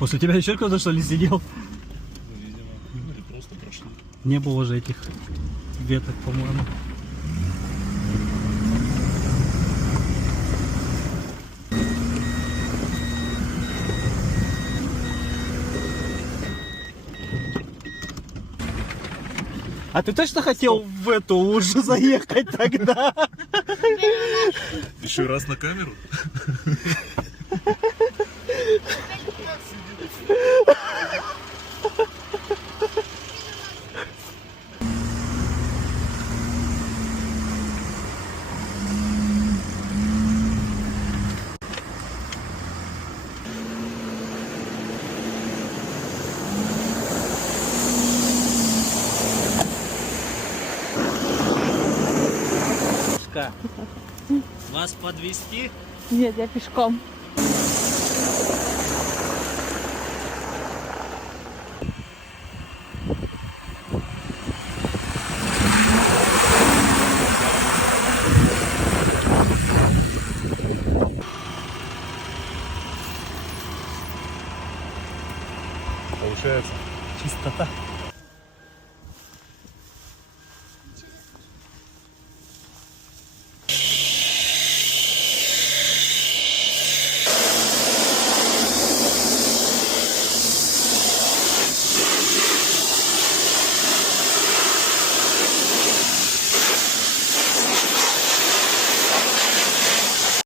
После тебя еще кто-то что ли сидел? Ну, видимо. Ну, или просто прошли. Не было уже этих веток, по-моему. А ты точно хотел в эту лужу заехать тогда? Еще раз на камеру? Вас подвести? Нет, я пешком.